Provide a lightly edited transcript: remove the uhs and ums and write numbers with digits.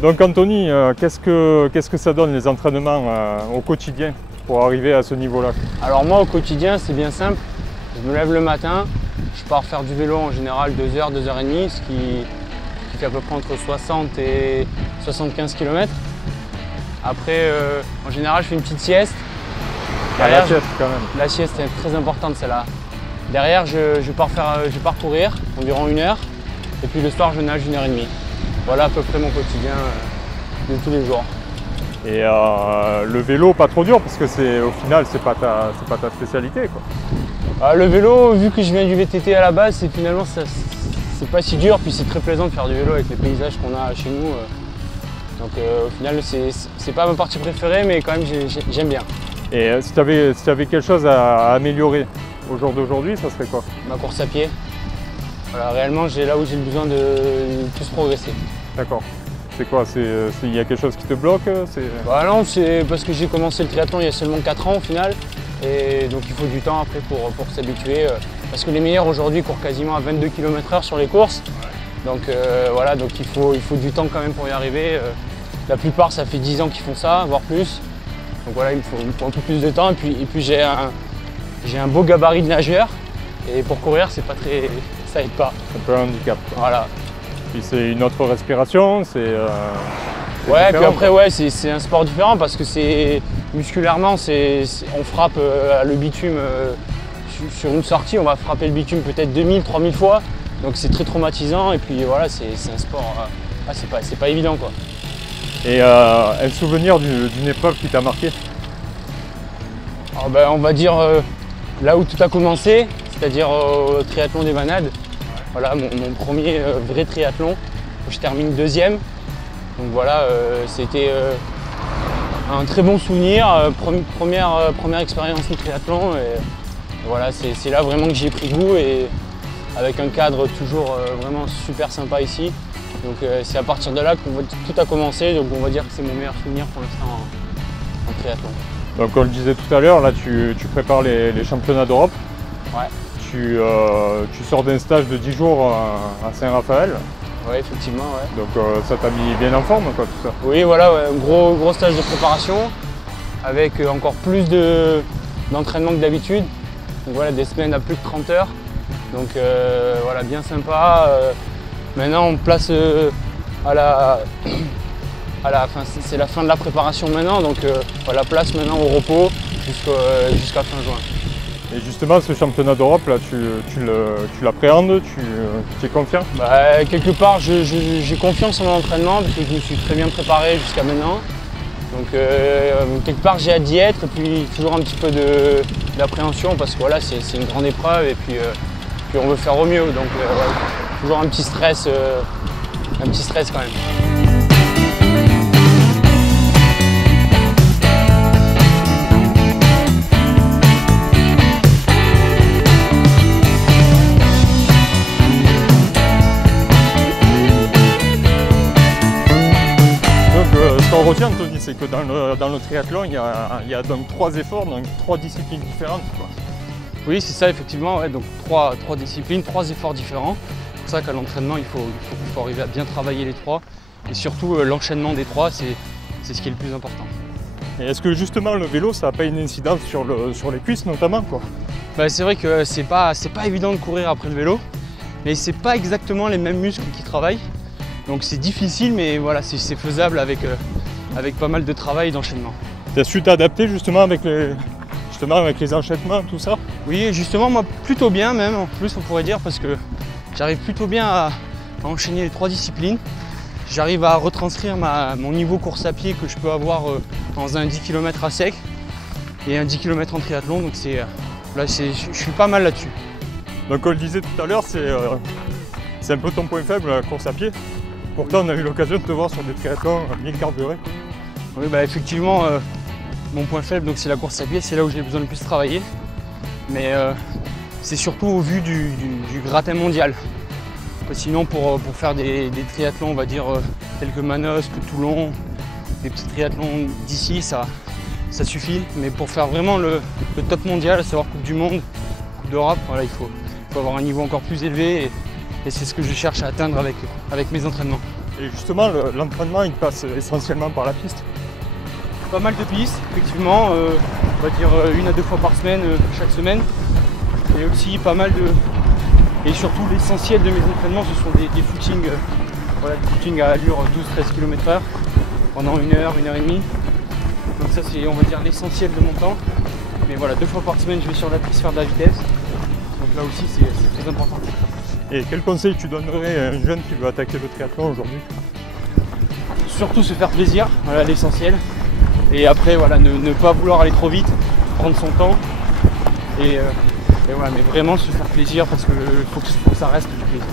Donc Anthony, qu'est-ce que ça donne les entraînements au quotidien pour arriver à ce niveau-là? Alors moi au quotidien c'est bien simple, je me lève le matin, je pars faire du vélo en général 2 heures, 2h30, ce qui fait à peu près entre 60 et 75 km. Après en général je fais une petite sieste. Derrière, la sieste quand même. La sieste est très importante celle-là. Derrière je pars courir environ 1 heure et puis le soir je nage 1h30. Voilà à peu près mon quotidien de tous les jours. Et le vélo, pas trop dur parce que au final, c'est pas ta spécialité, quoi. Le vélo, vu que je viens du VTT à la base, finalement c'est pas si dur, puis c'est très plaisant de faire du vélo avec les paysages qu'on a chez nous. Donc au final, c'est pas ma partie préférée, mais quand même j'aime bien. Et si tu avais quelque chose à améliorer au jour d'aujourd'hui, ça serait quoi? Ma course à pied. Voilà, réellement, là où j'ai le besoin de plus progresser. D'accord. C'est quoi? Il y a quelque chose qui te bloque? Bah non, c'est parce que j'ai commencé le triathlon il y a seulement 4 ans au final. Et donc il faut du temps après pour s'habituer. Parce que les meilleurs aujourd'hui courent quasiment à 22 km/h sur les courses. Donc voilà, donc il faut du temps quand même pour y arriver. La plupart ça fait 10 ans qu'ils font ça, voire plus. Donc voilà, il me faut un peu plus de temps. Et puis j'ai un beau gabarit de nageur. Et pour courir, c'est pas très. Ça aide pas. C'est un peu un handicap, quoi. Voilà. Puis c'est une autre respiration, ouais, puis après ouais, c'est un sport différent parce que musculairement on frappe le bitume sur une sortie, on va frapper le bitume peut-être 2000, 3000 fois. Donc c'est très traumatisant et puis voilà, c'est un sport, c'est pas évident quoi. Et un souvenir d'une épreuve qui t'a marqué? Alors, ben, on va dire là où tout a commencé, c'est-à-dire au triathlon des Vanades. Voilà mon premier vrai triathlon où je termine 2e. Donc voilà, c'était un très bon souvenir, première expérience de triathlon. Et voilà, c'est là vraiment que j'ai pris goût et avec un cadre toujours vraiment super sympa ici. Donc c'est à partir de là que tout a commencé. Donc on va dire que c'est mon meilleur souvenir pour l'instant en triathlon. Donc on le disait tout à l'heure, là tu prépares les championnats d'Europe. Ouais. Tu sors d'un stage de 10 jours à Saint-Raphaël. Oui, effectivement. Ouais. Donc ça t'a mis bien en forme, quoi, tout ça. Oui, voilà, ouais, un gros stage de préparation avec encore plus d'entraînement que d'habitude. Donc voilà, des semaines à plus de 30 heures. Donc voilà, bien sympa. Maintenant, on place c'est la fin de la préparation maintenant, donc voilà, place maintenant au repos jusqu'à fin juin. Et justement, ce championnat d'Europe, là, tu l'appréhendes, tu es confiant? Bah, quelque part, j'ai confiance en mon entraînement parce que je me suis très bien préparé jusqu'à maintenant. Donc, quelque part, j'ai hâte d'y être et puis toujours un petit peu d'appréhension parce que voilà, c'est une grande épreuve et puis on veut faire au mieux. Donc, ouais, toujours un petit stress quand même. c'est que dans le triathlon, il y a donc 3 efforts, donc 3 disciplines différentes, quoi. Oui, c'est ça, effectivement. Ouais, donc 3 disciplines, 3 efforts différents. C'est pour ça qu'à l'entraînement, il faut arriver à bien travailler les 3. Et surtout, l'enchaînement des 3, c'est ce qui est le plus important. Et est-ce que justement le vélo, ça n'a pas une incidence sur les cuisses notamment, quoi? Bah, c'est vrai que c'est pas évident de courir après le vélo, mais c'est pas exactement les mêmes muscles qui travaillent. Donc c'est difficile, mais voilà, c'est faisable avec pas mal de travail et d'enchaînement. Tu as su t'adapter justement avec les enchaînements, tout ça? Oui, justement, moi plutôt bien même, en plus on pourrait dire, parce que j'arrive plutôt bien à enchaîner les 3 disciplines. J'arrive à retranscrire mon niveau course à pied que je peux avoir dans un 10 km à sec et un 10 km en triathlon, donc là je suis pas mal là-dessus. Donc on le disait tout à l'heure, c'est un peu ton point faible, la course à pied. Pourtant on a eu l'occasion de te voir sur des triathlons bien carburés. Oui, bah effectivement, mon point faible c'est la course à pied, c'est là où j'ai besoin de plus travailler. Mais c'est surtout au vu du gratin mondial. Sinon pour faire des triathlons, on va dire tels que Manosque, Toulon, des petits triathlons d'ici, ça suffit. Mais pour faire vraiment le top mondial, à savoir Coupe du Monde, Coupe d'Europe, voilà, il faut avoir un niveau encore plus élevé et c'est ce que je cherche à atteindre avec mes entraînements. Et justement, l'entraînement il passe essentiellement par la piste? Pas mal de pistes, effectivement, on va dire 1 à 2 fois par semaine, chaque semaine. Et aussi pas mal de... Et surtout l'essentiel de mes entraînements, ce sont des footings, des footings à allure 12-13 km/h pendant 1 heure, 1 heure et demie. Donc ça c'est, on va dire, l'essentiel de mon temps. Mais voilà, 2 fois par semaine je vais sur la piste faire de la vitesse. Donc là aussi c'est très important. Et quel conseil tu donnerais à un jeune qui veut attaquer le triathlon aujourd'hui? Surtout se faire plaisir, voilà l'essentiel. Et après voilà, ne pas vouloir aller trop vite, prendre son temps. Et voilà, mais vraiment se faire plaisir parce que faut que ça reste du plaisir.